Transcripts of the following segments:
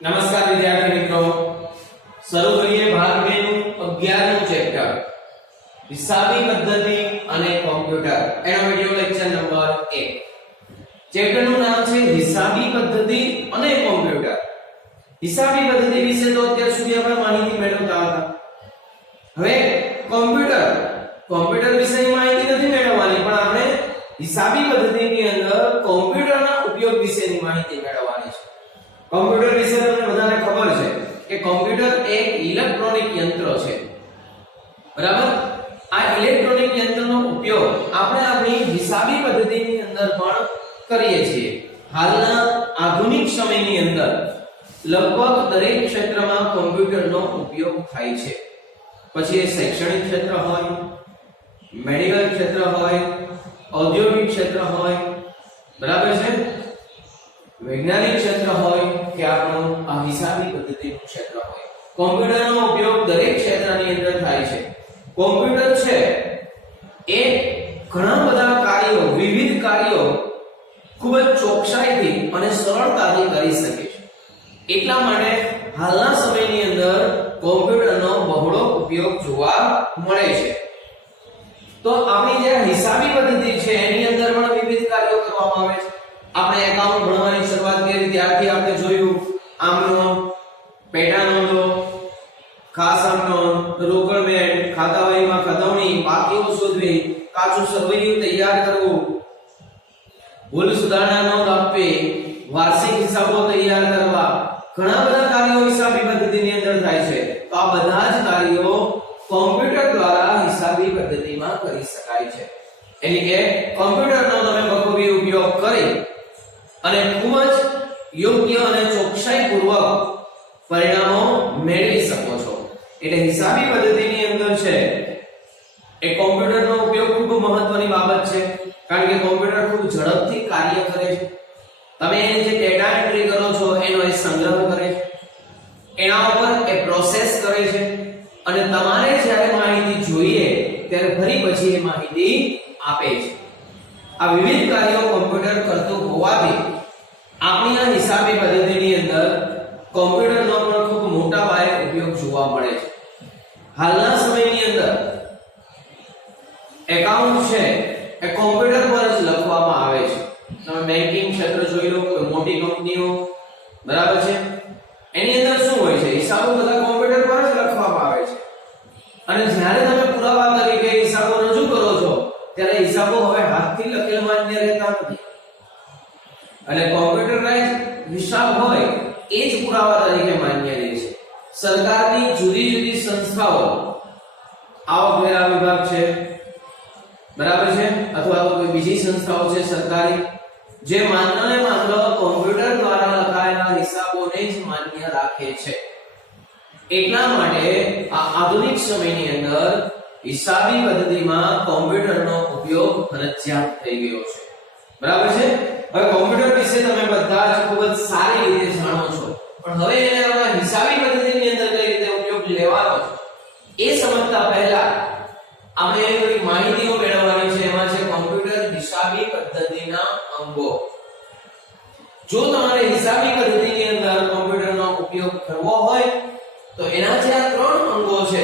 નમસ્કાર વિદ્યાર્થી મિત્રો, શરૂ કરીએ ભાગ 2 નું 11મું ચેપ્ટર હિસાબી પદ્ધતિ અને કોમ્પ્યુટર. એનો વિડિયો લેક્ચર નંબર 1. ચેપ્ટરનું નામ છે હિસાબી પદ્ધતિ અને કોમ્પ્યુટર. હિસાબી પદ્ધતિ વિશે તો અત્યાર સુધી આપણે માહિતી મેળવતા હતા. હવે કોમ્પ્યુટર વિશેની માહિતી નથી મેળવવાની, પણ આપણે હિસાબી પદ્ધતિની અંદર કોમ્પ્યુટરના ઉપયોગ વિશેની માહિતી મેળવવાની છે. કોમ્પ્યુટર વિશે તમને બધાને ખબર છે કે કોમ્પ્યુટર એક ઇલેક્ટ્રોનિક યંત્ર છે, બરાબર? આ ઇલેક્ટ્રોનિક યંત્રનો ઉપયોગ આપણે આપણી હિસાબી પદ્ધતિની અંદર પણ કરીએ છીએ. હાલના આધુનિક સમયની અંદર લગભગ દરેક ક્ષેત્રમાં કોમ્પ્યુટરનો ઉપયોગ થાય છે. પછી એ શૈક્ષણિક ક્ષેત્ર હોય, મેડિકલ ક્ષેત્ર હોય, ઔદ્યોગિક ક્ષેત્ર હોય, બરાબર છે, વૈજ્ઞાનિક ક્ષેત્ર હોય કે આપણું આ હિસાબી પદ્ધતિનું ક્ષેત્ર હોય, કોમ્પ્યુટરનો ઉપયોગ દરેક ક્ષેત્રની અંદર થાય છે. કોમ્પ્યુટર છે એ ઘણા બધા કાર્યો, વિવિધ કાર્યો ખૂબ જ ચોકસાઈથી અને સરળતાથી કરી શકે છે. એટલા માટે હાલના સમયની અંદર કોમ્પ્યુટરનો બહોળો ઉપયોગ જોવા મળે છે. તો આપણી જે હિસાબી પદ્ધતિ છે એની અંદર પણ વિવિધ કાર્યો કરવામાં આવે છે. આપણે એકાઉન્ટ ભણવાની શરૂઆત કરી ત્યારથી આપણે જોયું આમ નોંધ, પેટા નોંધો, ખાસ આમ નોંધ, રોકડ બેંક, ખાતાવહીમાં ખતવણી, બાકીઓ શોધવી, કાચું સરવૈયું તૈયાર કરવું, ભૂલ સુધારણા નોંધ આપવી, વાર્ષિક હિસાબો તૈયાર કરવા, ઘણા બધા કાર્યો હિસાબી પદ્ધતિની અંદર થાય છે. તો આ બધા જ કાર્યો કોમ્પ્યુટર દ્વારા હિસાબી પદ્ધતિમાં કરી શકાય છે. એટલે કે કોમ્પ્યુટરનો તમે બખૂબી ઉપયોગ કરી અને ખૂબ જ યોગ્ય અને ચોકસાઈપૂર્વક પરિણામો મેળવી શકો છો. એટલે હિસાબી પદ્ધતિની અંદર છે એ કોમ્પ્યુટરનો ઉપયોગ ખૂબ મહત્વની બાબત છે, કારણ કે કોમ્પ્યુટર ખૂબ ઝડપથી કાર્ય કરે છે. તમે જે ડેટા એન્ટ્રી કરો છો એનો એ સંગ્રહ કરે છે, એના ઉપર એ પ્રોસેસ કરે છે, અને તમારે જ્યારે માહિતી જોઈએ ત્યારે ફરી પછી એ માહિતી આપે છે. આ વિવિધ કાર્યો કોમ્પ્યુટર કરતું હોવાથી આપણી આ હિસાબી પદ્ધતિની અંદર કોમ્પ્યુટરનો પણ ખૂબ મોટા પાયે ઉપયોગ જોવા મળે છે. હાલના સમયની અંદર એકાઉન્ટ છે એ કોમ્પ્યુટર પર જ લખવામાં આવે છે. તમે બેન્કિંગ ક્ષેત્ર જોઈ લો, કોઈ મોટી કંપનીઓ, બરાબર છે, એની અંદર શું હોય છે, હિસાબો બધા કોમ્પ્યુટર પર જ લખવામાં આવે છે. અને જ્યારે તમે પુરાવા તરીકે હિસાબો રજૂ કરો છો ત્યારે હિસાબો હવે હાથથી લખેલ માન્ય રહેતા નથી. એટલે કોમ્પ્યુટરાઇઝ હિસાબ હોય એ જ પુરાવા તરીકે માન્ય રહે છે. સરકારની જુદી જુદી સંસ્થાઓ, આવકવેરા વિભાગ છે, બરાબર છે, અથવા તો કોઈ બીજી સંસ્થાઓ છે સરકારી, જે માત્ર ને માત્ર કોમ્પ્યુટર દ્વારા લખાયેલા હિસાબોને જ માન્ય રાખે છે. એટલા માટે આ આધુનિક સમયની અંદર હિસાબી પદ્ધતિમાં કોમ્પ્યુટરનો ઉપયોગ ફરજિયાત થઈ ગયો છે, બરાબર છે. હવે કોમ્પ્યુટર વિશે તમે બધા જ ખૂબ જ સારી રીતે જાણો છો, પણ હવે એને આપણે હિસાબી પદ્ધતિની અંદર કઈ રીતે ઉપયોગ લેવાનો છે એ સમજતા પહેલા આપણે એની થોડી માહિતીઓ મેળવવાની છે. એમાં છે કોમ્પ્યુટર હિસાબી પદ્ધતિના અંગો. જો તમારે હિસાબી પદ્ધતિની અંદર કોમ્પ્યુટરનો ઉપયોગ કરવો હોય તો એના જે આ 3 અંગો છે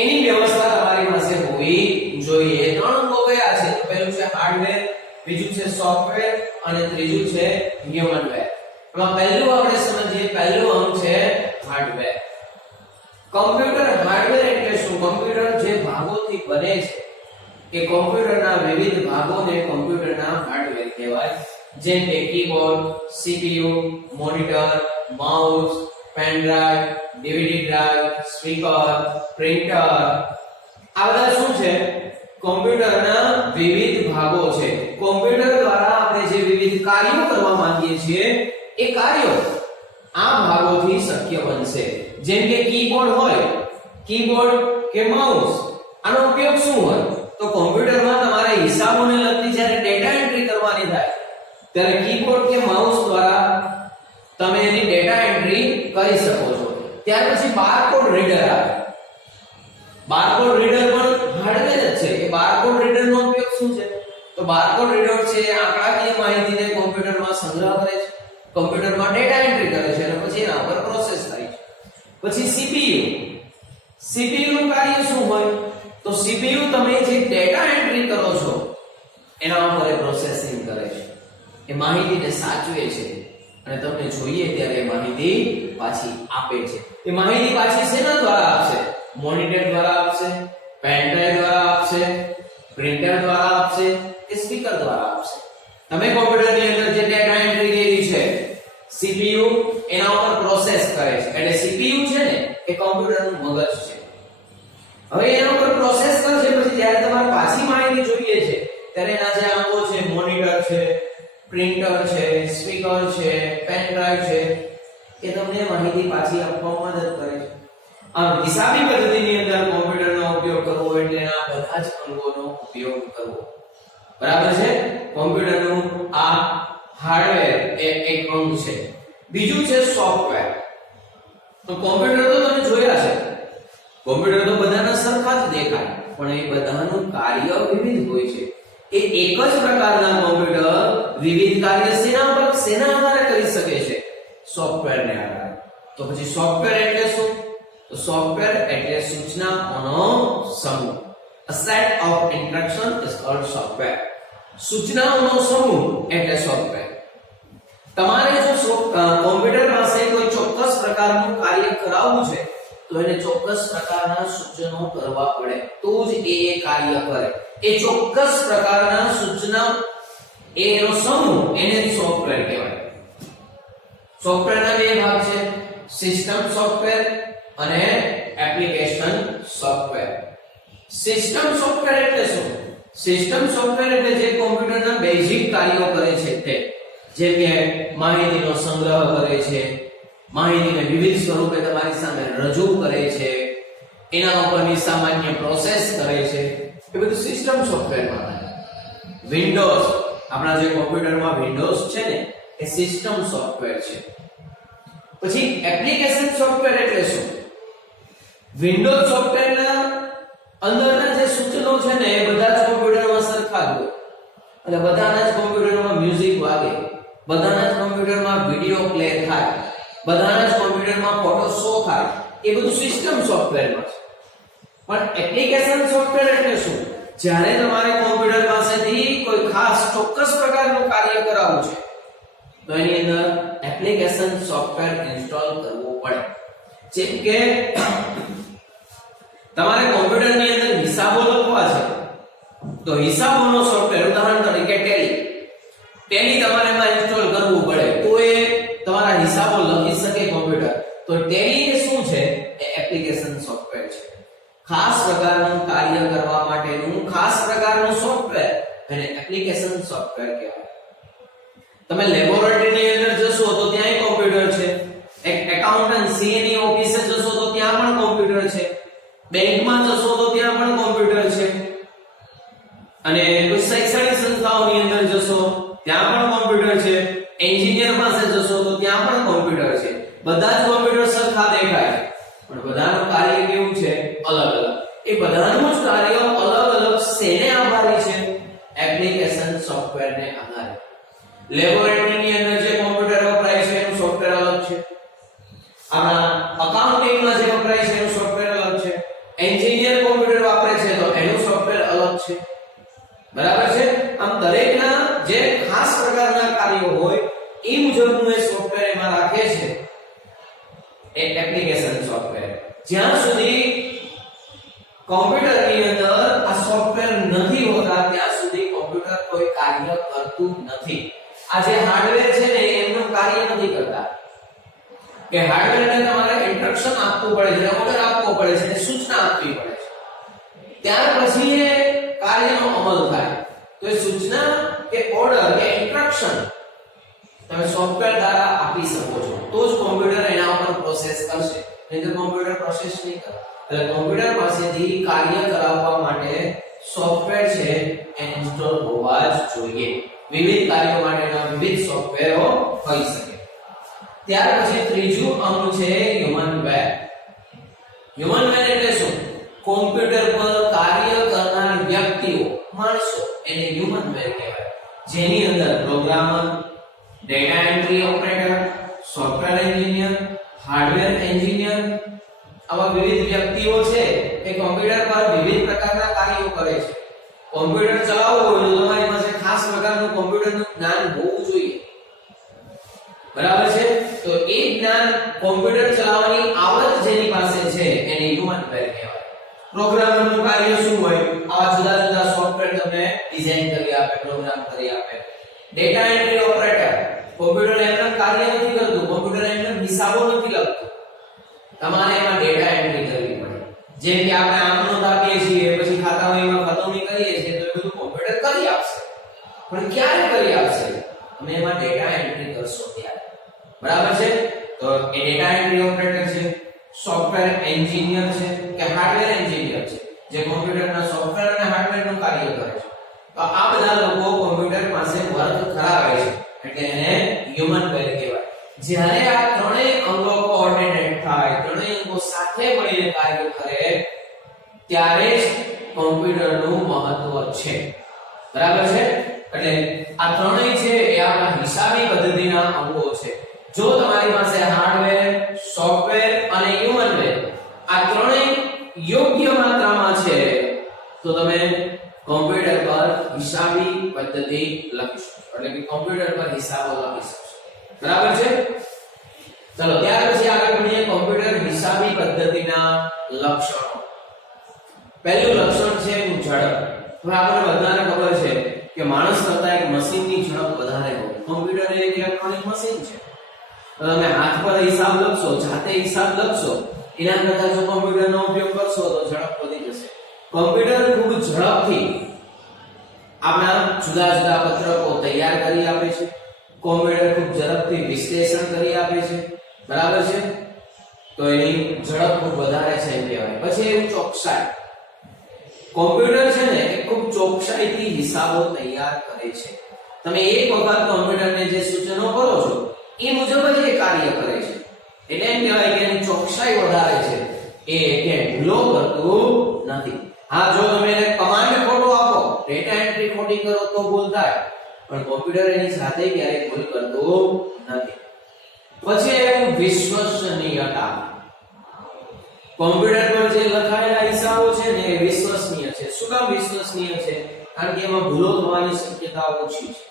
એની વ્યવસ્થા તમારી પાસે હોવી જોઈએ. 3 અંગો કયા છે? તો પહેલું છે હાર્ડવેર, બીજું છે સોફ્ટવેર અને ત્રીજું છે હ્યુમનવેર. એમાં પહેલું આપણે સમજીએ, પહેલું અંગ છે હાર્ડવેર. કમ્પ્યુટર હાર્ડવેર એટલે શું? કમ્પ્યુટર જે ભાગોથી બને છે કે કોમ્પ્યુટરના વિવિધ ભાગોને કમ્પ્યુટરના હાર્ડવેર કહેવાય. જેમ કે keyboard, CPU, monitor, mouse, pen drive, DVD drive, speaker, printer, આ બધા શું છે? કોમ્પ્યુટરના વિવિધ ભાગો છે. કોમ્પ્યુટર દ્વારા આપણે જે વિવિધ કાર્યો કરવા માંગીએ છીએ એ કાર્યો આ ભાગોથી શક્ય બનશે. જેમ કે કીબોર્ડ હોય, કીબોર્ડ કે માઉસ, આનો ઉપયોગ શું હોય? તો કોમ્પ્યુટરમાં તમારે હિસાબોને લગતી જ્યારે ડેટા એન્ટ્રી કરવાની થાય ત્યારે કીબોર્ડ કે માઉસ દ્વારા તમે એની ડેટા એન્ટ્રી કરી શકો છો. ત્યાર પછી બારકોડ રીડર આવે. બારકોડ રીડર પણ હાર્ડવેર જ છે. એ બારકોડ રીડરનો ઉપયોગ શું છે? તો બારકોડ રીડર છે આંકડાકીય માહિતીને કોમ્પ્યુટરમાં સંગ્રહ કરે છે. કોમ્પ્યુટરમાં ડેટા એન્ટ્રી કરે છે અને પછી એના પર પ્રોસેસ થાય છે. પછી સીપીયુ નું કાર્ય શું હોય? તો સીપીયુ તમે જે ડેટા એન્ટ્રી કરો છો એના ઉપર પ્રોસેસિંગ કરે છે, એ માહિતીને સાચવે છે અને તમને જોઈએ ત્યારે એ માહિતી પાછી આપે છે. એ માહિતી પાછી શેના દ્વારા આપશે? મોનિટર દ્વારા આપશે, પેન ડ્રાઈવ દ્વારા આપશે, પ્રિન્ટર દ્વારા આપશે કે સ્પીકર દ્વારા આપશે. તમે કોમ્પ્યુટરની અંદર જે ડેટા એન્ટ્રી કરી છે સીપીયુ એના ઉપર પ્રોસેસ કરે છે, એટલે સીપીયુ છે ને એ કોમ્પ્યુટરનું મગજ છે. હવે એના ઉપર પ્રોસેસ કરશે, પછી જ્યારે તમારે પાછી માહિતી જોઈએ છે ત્યારે એના જે અંગો છે, મોનિટર છે, પ્રિન્ટર છે, સ્પીકર છે, પેન ડ્રાઈવ છે, એ તમને માહિતી પાછી આપવામાં મદદ કરે છે. આમ હિસાબી પદ્ધતિની અંદર કોમ્પ્યુટરનો ઉપયોગ કરવો એટલે આ બધા જ અંગોનો ઉપયોગ કરવો. બરાબર છે? કોમ્પ્યુટરનું આ હાર્ડવેર એ એક અંગ છે. બીજું છે સોફ્ટવેર. તો કોમ્પ્યુટર તો તમે જોયા છે, કોમ્પ્યુટર તો બધાના સરખા જ દેખાય, પણ એ બધાનું કાર્ય વિવિધ હોય છે. એ એક જ પ્રકારના કોમ્પ્યુટર વિવિધ કાર્ય શેના આધારે કરી શકે છે? સોફ્ટવેરને આધારે. તો પછી સોફ્ટવેર એટલે શું? તો સોફ્ટવેર એટલે સૂચનાઓનો સમૂહ. A set of instruction is called software. સૂચનાઓનો સમૂહ એટલે સોફ્ટવેર. તમારે જો કોમ્પ્યુટર પાસે કોઈ ચોક્કસ પ્રકારનું કાર્ય કરાવવું છે તો એને ચોક્કસ પ્રકારના સૂચનો કરવા પડે તો જ એ કાર્ય કરે. એ ચોક્કસ પ્રકારના સૂચના એનો સમૂહ એને સોફ્ટવેર કહેવાય. સોફ્ટવેરના બે ભાગ છે, સિસ્ટમ સોફ્ટવેર અને એપ્લિકેશન સોફ્ટવેર. સિસ્ટમ સોફ્ટવેર એટલે શું? સિસ્ટમ સોફ્ટવેર એટલે જે કોમ્પ્યુટરના બેઝિક કાર્યો કરે છે તે, જેમ કે માહિતીનો સંગ્રહ કરે છે, માહિતીને વિવિધ સ્વરૂપે તમારી સામે રજૂ કરે છે, એના ઉપરની સામાન્ય પ્રોસેસ કરે છે, એ બધું સિસ્ટમ સોફ્ટવેરમાં થાય. વિન્ડોઝ, આપણા જે કોમ્પ્યુટરમાં વિન્ડોઝ છે ને એ સિસ્ટમ સોફ્ટવેર છે. પછી એપ્લિકેશન સોફ્ટવેર એટલે શું? વિન્ડોઝ સોફ્ટવેરના અંદરના જે સૂચનો છે ને એ બધા જ કોમ્પ્યુટરમાં સરખા જ હોય, એટલે બધાના જ કોમ્પ્યુટરમાં મ્યુઝિક વાગે, બધાના જ કોમ્પ્યુટરમાં વિડિયો પ્લે થાય, બધાના જ કોમ્પ્યુટરમાં ફોટો શો થાય, એ બધું સિસ્ટમ સોફ્ટવેરમાં છે. પણ એપ્લિકેશન સોફ્ટવેર એટલે શું? જ્યારે તમારે કોમ્પ્યુટર પાસેથી કોઈ ખાસ ચોક્કસ પ્રકારનું કાર્ય કરાવવું છે તો એની અંદર એપ્લિકેશન સોફ્ટવેર ઇન્સ્ટોલ કરવું પડે. જેમ કે તમારે કોમ્પ્યુટરની અંદર હિસાબો લખવા છે તો હિસાબોનો સોફ્ટવેર, ઉદાહરણ તરીકે ટેલી તમારે એમાં ઇન્સ્ટોલ કરવું પડે તો એ તમારા હિસાબો લખી શકે કોમ્પ્યુટર. તો ટેલી એ શું છે? એ એપ્લિકેશન સોફ્ટવેર છે. ખાસ પ્રકારનું કાર્ય કરવા માટેનું ખાસ પ્રકારનું સોફ્ટવેર એને એપ્લિકેશન સોફ્ટવેર કહેવાય. તમે લેબોરેટરીની અંદર જશો તો ત્યાં કોમ્પ્યુટર છે, એક એકાઉન્ટન્સી ની ઓફિસે જશો તો ત્યાં પણ કોમ્પ્યુટર છે, બેંકમાં જશો તો ત્યાં પણ કોમ્પ્યુટર છે, અને કોઈ શૈક્ષણિક સંસ્થાઓની અંદર જશો ત્યાં પણ કોમ્પ્યુટર છે, એન્જિનિયર પાસે જશો તો ત્યાં પણ કોમ્પ્યુટર છે. બધા જ કોમ્પ્યુટર સરખા દેખાય પણ બધાનું કાર્ય કેવું છે? અલગ અલગ. એ બધાનું જ કાર્ય અલગ અલગ શેને આધારે છે? એપ્લિકેશન સોફ્ટવેરને આધારે. લેબોરેટરીની અંદર જે કોમ્પ્યુટર વપરાય છે એનું સોફ્ટવેર અલગ છે, આપણા અકાઉન્ટિંગમાં જે વપરાય છે એનું સોફ્ટવેર અલગ છે, એન્જિનિયર કોમ્પ્યુટર વાપરે છે તો એનું સોફ્ટવેર અલગ છે. બરાબર છે? આમ દરેકના જે ખાસ પ્રકારના કાર્યો હોય એ મુજબનું એ સોફ્ટવેર એમાં રાખે છે એ એપ્લિકેશન સોફ્ટવેર. જ્યાં સુધી કોમ્પ્યુટરની અંદર આ સોફ્ટવેર નથી હોતા ત્યાં સુધી કોમ્પ્યુટર કોઈ કાર્ય કરતું નથી. આ જે હાર્ડવેર છે ને એનું કાર્ય નથી કરતા, કે હાર્ડવેરને તમારે ઇન્સ્ટ્રક્શન આપવું પડે છે, ઓર્ડર આપવો પડે છે, સૂચના આપવી પડે છે, ત્યાર પછી એ કાર્યનો અમલ થાય. તો એ સૂચના કે ઓર્ડર કે ઇન્સ્ટ્રક્શન તમે સોફ્ટવેર દ્વારા આપી શકો છો તો જ કોમ્પ્યુટર એના ઉપર પ્રોસેસ કરશે, નહીં તો કોમ્પ્યુટર પ્રોસેસ નહીં કરે. એટલે કોમ્પ્યુટર પાસેથી કાર્ય કરાવવા માટે સોફ્ટવેર છે એ ઇન્સ્ટોલ હોવા જ જોઈએ. વિવિધ કાર્યો માટેના વિવિધ સોફ્ટવેરો હોઈ શકે. ત્યાર પછી ત્રીજું અંગ છે હ્યુમનવેર. હ્યુમનવેર એટલે શું? કોમ્પ્યુટર પર કાર્ય કરનાર વ્યક્તિઓ, માણસો, એને હ્યુમનવેર કહેવાય. જેની અંદર programmer, data entry operator, software engineer, hardware engineer, આવા વિવિધ વ્યક્તિઓ છે એ કોમ્પ્યુટર પર વિવિધ પ્રકારના કાર્યો કરે છે. કોમ્પ્યુટર ચલાવવું હોય તો તમારી પાસે ખાસ પ્રકારનું કોમ્પ્યુટરનું જ્ઞાન હોવું જોઈએ. બરાબર છે? તો એ જ્ઞાન કોમ્પ્યુટર ચલાવવાની આવડત જેની પાસે છે એને હ્યુમન વેર કહેવાય. પ્રોગ્રામરનું કાર્ય શું હોય? આવા જુદા જુદા સોફ્ટવેર તમને ડિઝાઇન કરી આપે, પ્રોગ્રામ કરી આપે. ડેટા એન્ટ્રી ઓપરેટર, કોમ્પ્યુટર એમનું કાર્ય નથી કરતું, કોમ્પ્યુટર એમનું હિસાબો નથી લખતું, તમારે એમાં ડેટા એન્ટ્રી કરવી પડે. જેમ કે આપણે આંકડો આપીએ છીએ, પછી ખાતાઓમાં ખતમણી કરીએ છીએ, તો એ બધું કોમ્પ્યુટર કરી આપશે. પણ ક્યારે કરી આપશે? તમે એમાં ડેટા એન્ટ્રી કરશો ત્યારે. બરાબર છે? તો એ ડેટા એન્ટ્રી ઓપરેટર છે, સોફ્ટવેર એન્જિનિયર છે કે હાર્ડવેર એન્જિનિયર છે, જે કોમ્પ્યુટરના સોફ્ટવેર અને હાર્ડવેરનું કાર્ય કરે છે. તો આ બધા લોકો કોમ્પ્યુટર પાસે વર્ક કરાવે છે, એટલે એને હ્યુમન વેર કહેવાય. જ્યારે આ ત્રણેય અંગો કોઓર્ડિનેટ થાય, ત્રણેય અંગો સાથે મળીને કાર્ય કરે, ત્યારે જ કોમ્પ્યુટરનું મહત્વ છે. બરાબર છે? એટલે આ ત્રણેય છે એ આપણા હિસાબી પદ્ધતિના અંગો છે. જો તમારી પાસે હાર્ડવેર, સોફ્ટવેર અને હ્યુમન વેર આ ત્રણેય યોગ્ય માત્રામાં છે તો તમે કોમ્પ્યુટર પર હિસાબી પદ્ધતિ લખી શકશો, એટલે કે કોમ્પ્યુટર પર હિસાબો લખી શકશો. બરાબર છે? ચલો ત્યાર પછી આગળ વધીએ કોમ્પ્યુટર હિસાબી પદ્ધતિના લક્ષણો. પહેલું લક્ષણ છે ઝડપ. હવે આપણને બધાને ખબર છે કે માણસ કરતા એક મશીનની ઝડપ વધારે હોય. કોમ્પ્યુટર એક ઇલેક્ટ્રોનિક મશીન છે. તો તમે હાથ પર હિસાબ લખશો, જાતે હિસાબ લખશો, એના કરતા જો કોમ્પ્યુટરનો ઉપયોગ કરશો તો ઝડપ વધી જશે. કોમ્પ્યુટર ખૂબ ઝડપથી આપણા જુદા જુદા પત્રકો તૈયાર કરી આપે છે. કોમ્પ્યુટર ખૂબ ઝડપથી વિશ્લેષણ કરી આપે છે. બરાબર છે? તો એની ઝડપ ખૂબ વધારે છે એમ કહેવાય. પછી એવું ચોકસાઈ. કોમ્પ્યુટર છે ને એ ખૂબ ચોકસાઈથી હિસાબો તૈયાર કરે છે. તમે એક વખત કોમ્પ્યુટરને જે સૂચનો કરો છો એ મુજબ જ એ કાર્ય કરે છે. એટલે એમ કહેવાય કે એની ચોકસાઈ વધારે છે. એ કે ભૂલો કરતું નથી. હા, જો તમે એને કમાન્ડ ખોટો આપો, ડેટા એન્ટ્રી ખોટી કરો તો ભૂલ થાય, પણ કોમ્પ્યુટર એની સાથે ક્યારેય ભૂલ કરતું નથી. પછી એવું વિશ્વસનીયતા. કોમ્પ્યુટર પર જે લખાયેલા હિસાબો છે ને એ વિશ્વસનીય છે. શું કામ વિશ્વસનીય છે? કારણ કે એમાં ભૂલો થવાની શક્યતા ઓછી છે.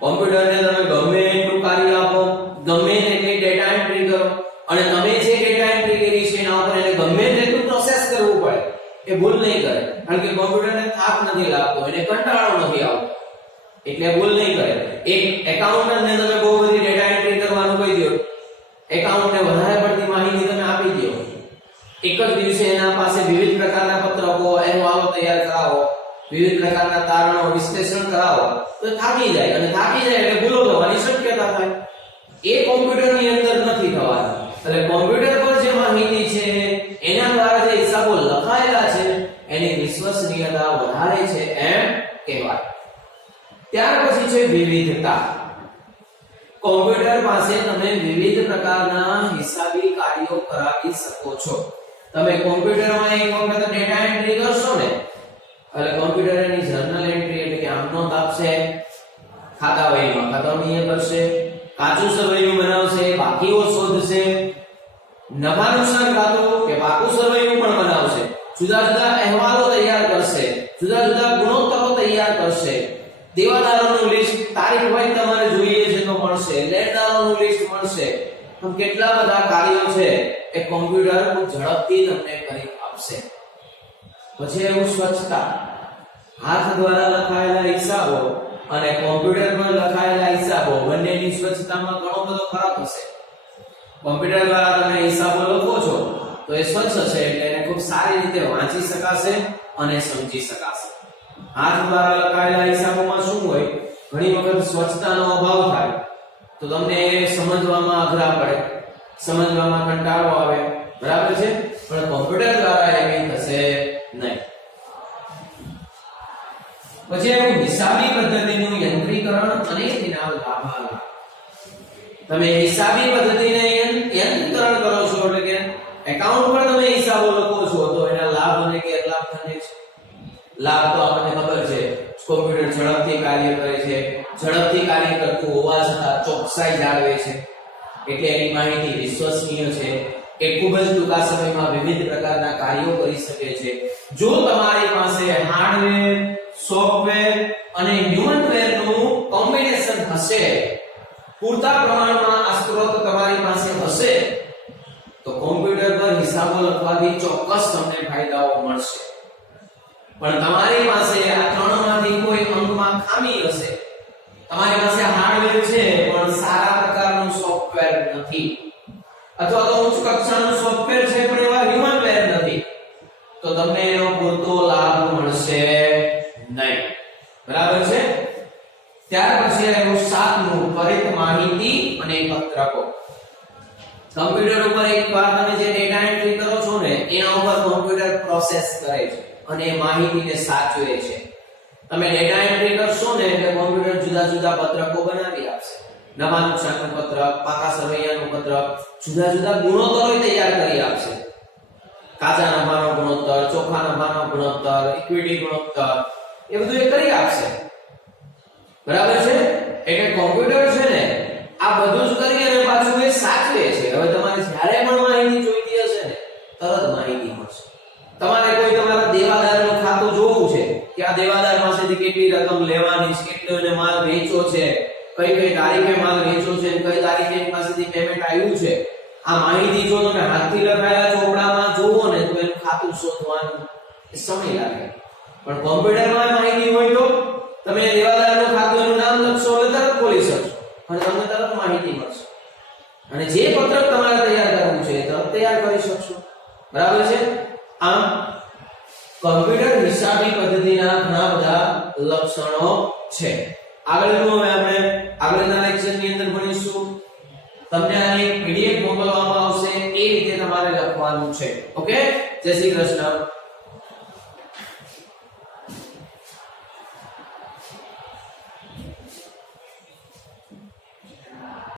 કોમ્પ્યુટરને તમે ગમે એટલું કાર્ય આપો, ગમે તેટલી ડેટા એન્ટ્રી કરો, અને તમે જે ડેટા એન્ટ્રી કરી છે એના ઉપર એને ગમે તેટલું પ્રોસેસ કરવું પડે, એ ભૂલ નહીં કરે. કારણ કે કોમ્પ્યુટરને થાક નથી લાગતો, એને કંટાળો નથી આવતો, એટલે ભૂલ નહીં કરે. એક એકાઉન્ટન્ટને તમે બહુ બધી ડેટા એન્ટ્રી કરવાનું કહી દો, એકાઉન્ટને વધારે પડતી માહિતી તમે આપી દો, એક જ દિવસે એના પાસે વિવિધ પ્રકારના પત્રકો, અહેવાલો તૈયાર કરાવો, વિવિધ પ્રકારના તારણો વિશ્લેષણ કરાવો, તો થાકી જાય, અને થાકી જાય એટલે ભૂલો થવાની શક્યતા થાય. એ કોમ્પ્યુટરની અંદર નથી થવાની. એટલે કોમ્પ્યુટર પર જે માહિતી છે એના દ્વારા જે હિસાબો લખાયેલા છે એની વિશ્વસનીયતા વધારે છે એમ કહેવાય. ત્યાર પછી છે વિવિધતા. કોમ્પ્યુટર પાસે તમે વિવિધ પ્રકારના હિસાબી કાર્યો કરાવી શકો છો. તમે કોમ્પ્યુટરમાં એક વખત ડેટા એન્ટ્રી કરશો ને, એટલે કોમ્પ્યુટર એની જર્નલ એન્ટ્રી એટલે કે આમ નોંધ આપશે, ખાતા વહીમાં ખતમણી કરશે, કાચું સરવૈયું બનાવશે, બાકીઓ શોધશે, નફા નુકસાન ખાતું કે બાકુ સરવૈયું પણ બનાવશે, જુદા જુદા અહેવાલો તૈયાર કરશે, જુદા જુદા ગુણોત્તરો તૈયાર કરશે, દેવાદારોનું લિસ્ટ, તારીખ હોય તમારે જોઈએ છે તો મળશે, લેણદારોનું લિસ્ટ મળશે. તો કેટલા બધા કાર્યો છે એ કોમ્પ્યુટર ખૂબ ઝડપથી તમને કરી આપશે. પછી એવું સ્વચ્છતા. હાથ દ્વારા લખાયેલા હિસાબો અને કોમ્પ્યુટર પર લખાયેલા હિસાબો બંનેની સ્વચ્છતામાં ઘણો બધો ફરક હશે. કોમ્પ્યુટર દ્વારા તમે હિસાબો લખો છો તો એ સ્વચ્છ છે, એટલે એને ખૂબ સારી રીતે વાંચી શકાશે અને સમજી શકાશે. હાથ દ્વારા લખાયેલા હિસાબોમાં શું હોય, ઘણી વખત સ્વચ્છતાનો અભાવ થાય તો તમને એ સમજવામાં અઘરા પડે, સમજવામાં કંટાળો આવે. બરાબર છે? પણ કોમ્પ્યુટર દ્વારા એવી થશે નહીં. પછી એવું હિસાબી પદ્ધતિનું યંત્રીકરણ અને તેના લાભાલાભ. તમે હિસાબી પદ્ધતિને યંત્રીકરણ કરો છો એટલે કે એકાઉન્ટ પર તમે હિસાબો લખો છો તો એના લાભ અને ગેરલાભ થશે. લાભ તો આપણને ખબર છે, કોમ્પ્યુટર ઝડપથી કાર્ય કરે છે, ઝડપથી કાર્ય કરતું હોવા છતાં ચોકસાઈ જાળવે છે, એટલે એની માહિતી વિશ્વસનીય છે, એ ખૂબ જ ટૂંકા સમયમાં વિવિધ પ્રકારના કાર્યો કરી શકે છે. જો તમારી પાસે હાર્ડવેર, સોફ્ટવેર અને હ્યુમનવેર નું કોમ્બિનેશન હશે, પૂરતા પ્રમાણમાં આ સ્ત્રોત તમારી પાસે હશે, તો કોમ્પ્યુટર પર હિસાબો લખવાથી ચોક્કસ તમને ફાયદાઓ મળશે. પણ તમારી પાસે આ ત્રણમાંથી કોઈ અંગમાં ખામી હશે, તમારી પાસે હાર્ડવેર છે પણ સારા પ્રકારનું સોફ્ટવેર નથી, અથવા તો ઉચ્ચ કક્ષાનું સોફ્ટવેર છે પણ એવા હ્યુમનવેર નથી, તો તમને એનો પૂરતો લાભ મળશે નહીં. બરાબર છે? ત્યાર પછી આવ્યું સાતમું, ત્વરિત માહિતી અને પત્રકો. કમ્પ્યુટર ઉપર એકવાર તમે જે ડેટા એન્ટ્રી કરો છો ને, એના ઉપર કમ્પ્યુટર પ્રોસેસ કરે છે અને માહિતીને સાચવે છે. તમે ડેટા એન્ટ્રી કરશો ને એટલે કમ્પ્યુટર જુદા જુદા પત્રકો બનાવી આપશે. નવા નુકસાનનું પત્રક, પાકા સરવૈયાનું પત્રક, જુદા જુદા ગુણોત્તરો તૈયાર કરી આપશે. કાચા નફાનો ગુણોત્તર, ચોખ્ખા નફાનો ગુણોત્તર, ઇક્વિટી ગુણોત્તર, એ બધું એ કરી આપશે. બરાબર છે? એટલે કોમ્પ્યુટર છે ને આ બધું જ કરી અને પાછું એ સાચવે છે. હવે તમારે જ્યારે પણ માહિતી જોઈતી હશે ને, તરત માહિતી મળશે. તમારે કોઈ તમારા દેવાદારનું ખાતું જોવું છે કે આ દેવાદાર પાસેથી કેટલી રકમ લેવાની છે, કેટલો એને માલ વેચો છે, કઈ કઈ તારીખે માલ વેચો છે, કઈ તારીખે એની પાસેથી પેમેન્ટ આવ્યું છે, આ માહિતી જો તમે હાથથી લખાયેલા ચોપડામાં જોવો ને તો એનું ખાતું શોધવાનું સમય લાગે. પણ કોમ્પ્યુટરમાં માહિતી હોય તો તમે દેવાદારનું ખાતું એનું નામ લખશો એટલે તરત ખોલી શકશો અને તમને તરત માહિતી મળશે. અને જે પત્રક તમારે તૈયાર કરવું છે તરત તૈયાર કરી શકશો. બરાબર છે? આમ કમ્પ્યુટર હિસાબી પદ્ધતિના ઘણા બધા લક્ષણો છે. આગળનું હવે આપણે આગળના લેક્ચરની અંદર ભણીશું. તમને આની પીડીએફ મોકલવામાં આવશે, એ રીતે તમારે લખવાનું છે. ઓકે? જય શ્રી કૃષ્ણ.